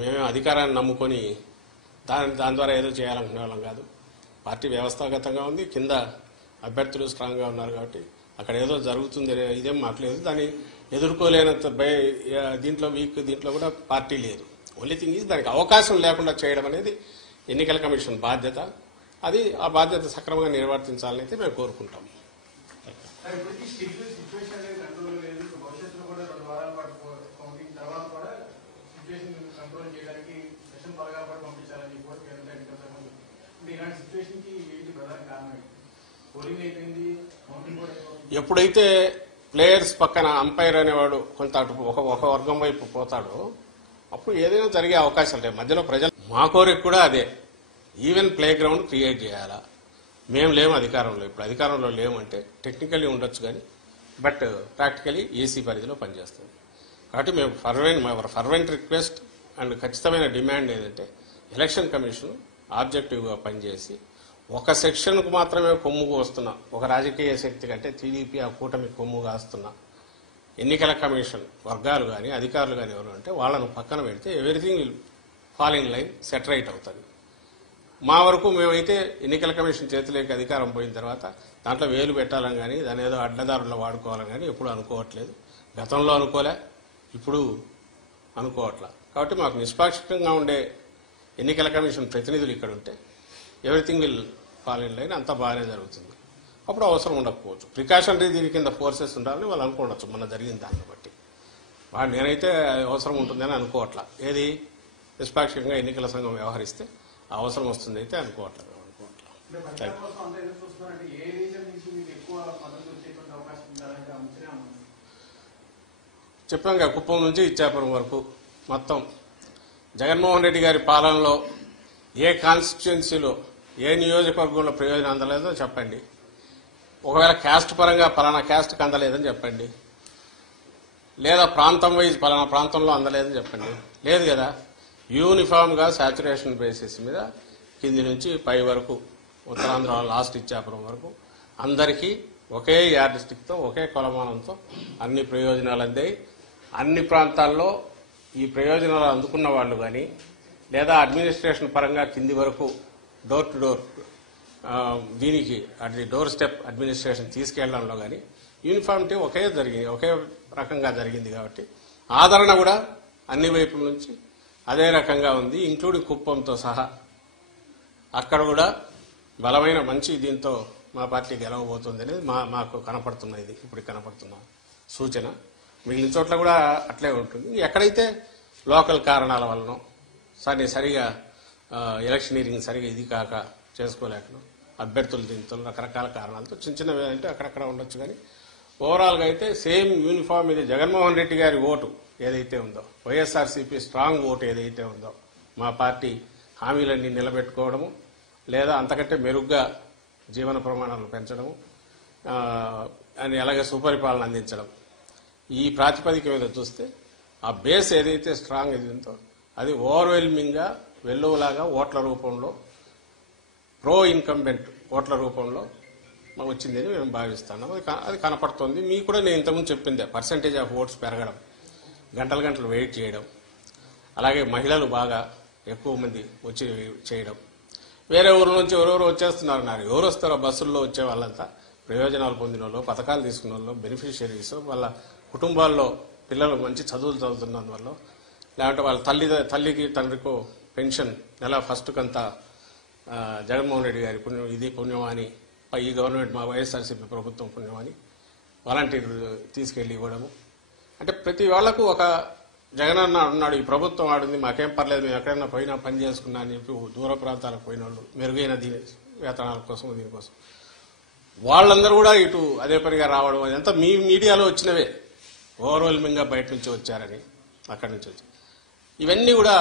మేమే అధికారాన్ని నమ్ముకొని దాని ద్వారా ఏదో చేయాలనుకునే వాళ్ళం కాదు. పార్టీ వ్యవస్థాగతంగా ఉంది, కింద అభ్యర్థులు స్ట్రాంగ్గా ఉన్నారు కాబట్టి అక్కడ ఏదో జరుగుతుంది ఇదేం మాకు లేదు. దాన్ని ఎదుర్కోలేనంత దీంట్లో దీంట్లో కూడా పార్టీ లేదు. ఓన్లీ థింగ్ ఈజ్ దానికి అవకాశం లేకుండా చేయడం అనేది ఎన్నికల కమిషన్ బాధ్యత. అది ఆ బాధ్యత సక్రమంగా నిర్వర్తించాలని అయితే మేము కోరుకుంటాం. ఎప్పుడైతే ప్లేయర్స్ పక్కన అంపైర్ అనేవాడు కొంత ఒక వర్గం వైపు పోతాడో అప్పుడు ఏదైనా జరిగే అవకాశాలు లేవు. మధ్యలో ప్రజలు మా కోరిక కూడా అదే, ఈవెన్ ప్లే గ్రౌండ్ క్రియేట్ చేయాలా. మేము లేము అధికారంలో, ఇప్పుడు అధికారంలో లేమంటే టెక్నికల్లీ ఉండొచ్చు కానీ బట్ ప్రాక్టికలీ ఏసీ పరిధిలో పనిచేస్తుంది. కాబట్టి మేము ఫర్వెంట్ రిక్వెస్ట్ అండ్ ఖచ్చితమైన డిమాండ్ ఏంటంటే ఎలక్షన్ కమిషన్ ఆబ్జెక్టివ్గా పనిచేసి ఒక సెక్షన్కు మాత్రమే కొమ్ముగా వస్తున్నా, ఒక రాజకీయ శక్తి కంటే టీడీపీ ఆ కూటమి కొమ్ముగా వస్తున్నా ఎన్నికల కమిషన్ వర్గాలు కానీ అధికారులు కానీ ఎవరు అంటే వాళ్ళను పక్కన పెడితే everything will fall in line, set right అవుతుంది. మా వరకు మేమైతే ఎన్నికల కమిషన్ చేతిలోకి అధికారం పోయిన తర్వాత దాంట్లో వేలు పెట్టాలని కానీ దాని ఏదో అడ్డదారుల్లో వాడుకోవాలని కానీ ఎప్పుడు అనుకోవట్లేదు. గతంలో అనుకోలే, ఇప్పుడు అనుకోవట్లా. కాబట్టి మాకు నిష్పాక్షికంగా ఉండే ఎన్నికల కమిషన్ ప్రతినిధులు ఇక్కడ ఉంటే everything will fall in line, అంతా బాగానే జరుగుతుంది. అప్పుడు అవసరం ఉండకపోవచ్చు, ప్రికాషనరీ దీని కింద ఫోర్సెస్ ఉండాలని వాళ్ళు అనుకోవచ్చు. మొన్న జరిగిన దాన్ని బట్టి నేనైతే అవసరం ఉంటుందని అనుకోవట్లా. ఏది నిష్పాక్షికంగా ఎన్నికల సంఘం వ్యవహరిస్తే అవసరం వస్తుంది అయితే అనుకోవట్లేదు. చెప్పాం కదా, కుప్పం నుంచి ఇచ్చాపురం వరకు మొత్తం జగన్మోహన్ రెడ్డి గారి పాలనలో ఏ కాన్స్టిట్యుయెన్సీలో ఏ నియోజకవర్గంలో ప్రయోజనం అందలేదో చెప్పండి. ఒకవేళ క్యాస్ట్ పరంగా పలానా క్యాస్ట్కి అందలేదని చెప్పండి, లేదా ప్రాంతం వైజ్ పలానా ప్రాంతంలో అందలేదని చెప్పండి. లేదు కదా, యూనిఫామ్గా సాచురేషన్ బేసిస్ మీద కింది నుంచి పై వరకు ఉత్తరాంధ్ర లాస్ట్ ఇచ్చాపురం వరకు అందరికీ ఒకే యార్డ్ స్టిక్తో ఒకే కొలమానంతో అన్ని ప్రయోజనాలు అందాయి. అన్ని ప్రాంతాల్లో ఈ ప్రయోజనాలు అందుకున్న వాళ్ళు కానీ లేదా అడ్మినిస్ట్రేషన్ పరంగా కింది వరకు డోర్ టు డోర్ దీనికి అది డోర్ స్టెప్ అడ్మినిస్ట్రేషన్ తీసుకెళ్లడంలో కానీ యూనిఫామిటీ ఒకే రకంగా జరిగింది. కాబట్టి ఆదరణ కూడా అన్ని వైపుల నుంచి అదే రకంగా ఉంది, ఇంక్లూడింగ్ కుప్పంతో సహా. అక్కడ కూడా బలమైన మంచి దీంతో మా పార్టీ గెలవబోతుంది అనేది మాకు కనపడుతున్న ఇది ఇప్పుడు కనపడుతున్న సూచన. మిగిలిన చోట్ల కూడా అట్లే ఉంటుంది. ఎక్కడైతే లోకల్ కారణాల వలన సరిగా ఎలక్షనీరింగ్ సరిగా ఇది కాక చేసుకోలేకను అభ్యర్థులు దీంతో రకరకాల కారణాలతో చిన్నవి అంటే అక్కడక్కడ ఉండొచ్చు. కానీ ఓవరాల్గా అయితే సేమ్ యూనిఫామ్ ఇది జగన్మోహన్ రెడ్డి గారి ఓటు ఏదైతే ఉందో, వైఎస్ఆర్సీపీ స్ట్రాంగ్ ఓటు ఏదైతే ఉందో, మా పార్టీ హామీలన్నీ నిలబెట్టుకోవడము లేదా అంతకంటే మెరుగ్గా జీవన ప్రమాణాలను పెంచడము అని అలాగే సుపరిపాలన అందించడం, ఈ ప్రాతిపదిక మీద చూస్తే ఆ బేస్ ఏదైతే స్ట్రాంగ్ ఇది ఉందో అది ఓవర్వెల్మింగ్గా వెల్లువలాగా ఓట్ల రూపంలో ప్రో ఇన్కంబెంట్ ఓట్ల రూపంలో వచ్చిందని మేము భావిస్తున్నాం. అది కనపడుతుంది. మీకు కూడా నేను ఇంతకుముందు చెప్పిందే, పర్సంటేజ్ ఆఫ్ ఓట్స్ పెరగడం, గంటలు వెయిట్ చేయడం, అలాగే మహిళలు బాగా ఎక్కువ మంది వచ్చి చేయడం, వేరే ఊరు నుంచి ఎవరెవరు వచ్చేస్తున్నారు. ఎవరు వస్తారో బస్సుల్లో వచ్చే వాళ్ళంతా ప్రయోజనాలు పొందిన వాళ్ళు, పథకాలు తీసుకున్న వాళ్ళు, బెనిఫిషియరీస్, వాళ్ళ కుటుంబాల్లో పిల్లలు మంచి చదువులు చదువుతున్నందువల్ల, లేదంటే వాళ్ళ తల్లికి తండ్రికో పెన్షన్ నెల ఫస్ట్ కంతా జగన్మోహన్ రెడ్డి గారి పుణ్యం, ఇది పుణ్యమాని ఈ గవర్నమెంట్ మా వైఎస్ఆర్సీపీ ప్రభుత్వం పుణ్యమాని వాలంటీర్ తీసుకెళ్లి ఇవ్వడము. అంటే ప్రతి వాళ్లకు ఒక జగనన్న ఉన్నాడు, ఈ ప్రభుత్వం ఆడింది, మాకేం పర్లేదు, మేము ఎక్కడైనా పోయినా పని చేసుకున్నా అని చెప్పి దూర ప్రాంతాలకు పోయిన వాళ్ళు మెరుగైన వేతనాల కోసం దీనికోసం వాళ్ళందరూ కూడా ఇటు అదే పనిగా రావడం, అదంతా మీ మీడియాలో వచ్చినవే, ఓవర్వెల్మింగ్గా బయట నుంచి వచ్చారని అక్కడి నుంచి వచ్చి. ఇవన్నీ కూడా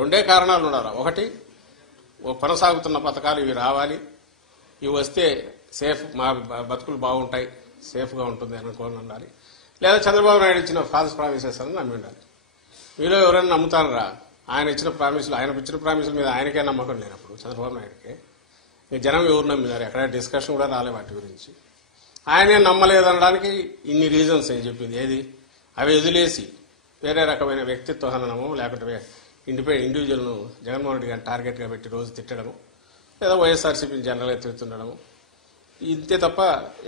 రెండే కారణాలు ఉండాలి. ఒకటి, కొనసాగుతున్న పథకాలు ఇవి రావాలి, ఇవి వస్తే సేఫ్, మా బతుకులు బాగుంటాయి, సేఫ్గా ఉంటుంది అనుకోని ఉండాలి. లేదా చంద్రబాబు నాయుడు ఇచ్చిన ఫాల్స్ ప్రామిసెస్ అని నమ్మి ఉండాలి. మీలో ఎవరైనా నమ్ముతారా? ఆయన ఇచ్చిన ప్రామిసుల మీద ఆయనకే నమ్మకం లేనప్పుడు చంద్రబాబు నాయుడుకే జనం ఎవరు నమ్మినారు? ఎక్కడ డిస్కషన్ కూడా రాలే వాటి గురించి. ఆయనే నమ్మలేదనడానికి ఇన్ని రీజన్స్ అని చెప్పింది. ఏది? అవి వదిలేసి వేరే రకమైన వ్యక్తిత్వ హననము లేకపోతే ఇండివిజువల్ను జగన్మోహన్ రెడ్డి గారిని టార్గెట్గా పెట్టి రోజు తిట్టడము లేదా వైఎస్ఆర్సీపీని జనరల్గా తిడుతుండడము ఇంతే తప్ప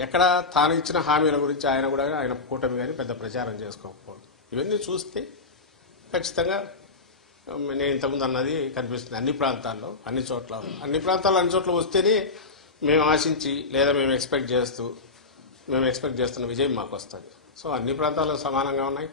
ఎక్కడ తాను ఇచ్చిన హామీల గురించి ఆయన కూడా ఆయన కూటమి కానీ పెద్ద ప్రచారం చేసుకోకపోవడం ఇవన్నీ చూస్తే ఖచ్చితంగా నేను ఇంతకుముందు అన్నది కనిపిస్తుంది అన్ని ప్రాంతాల్లో అన్ని చోట్ల వస్తేనే మేము ఆశించి లేదా మేము ఎక్స్పెక్ట్ చేస్తున్న విజయం మాకు వస్తుంది. సో అన్ని ప్రాంతాల్లో సమానంగా ఉన్నాయి.